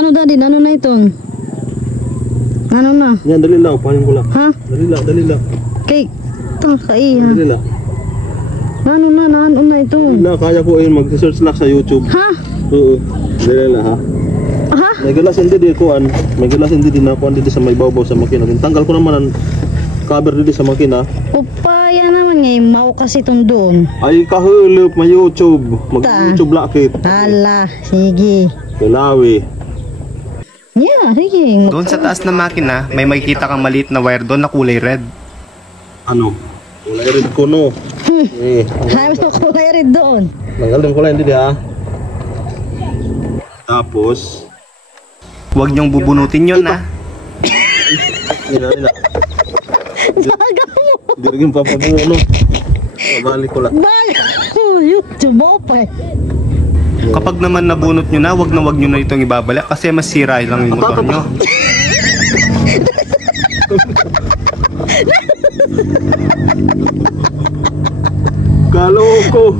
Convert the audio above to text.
Ano daddy? Ano na ito? Ano na? Yan, dali lang. Pahayong ko lang. Ha? Dali lang. Cake. Ito, kaiha. Dali lang. Ano na ito? Dali lang, kaya ko ayun. Mag-search lang sa YouTube. Ha? Oo. Dali lang ha. Ha? May galas hindi di kuan. May galas hindi din na kuan dito sa may bawbaw sa makina. Tanggal ko naman ang cover dito sa makina. Upaya naman nga. Mau kasi itong doon. Ay kahulip, may YouTube. Mag-YouTube lakit. Hala. Sige. Kalawi. Yeah, sige. Doon sa taas ng makina, may makikita kang maliit na wire doon na kulay red. Ano? Kulay red ko no. Hayos mo kulay rin doon. Tanggalin ko lang hindi ha. Tapos Huwag niyong bubunutin yun ha. nila. Baga mo. Hindi rin papabuo no. Babalik ko lang. Baga mo. YouTube mo pa eh. Kapag naman nabunot nyo na, huwag nyo na itong ibabalik kasi masira lang yung motor nyo. Kaloko.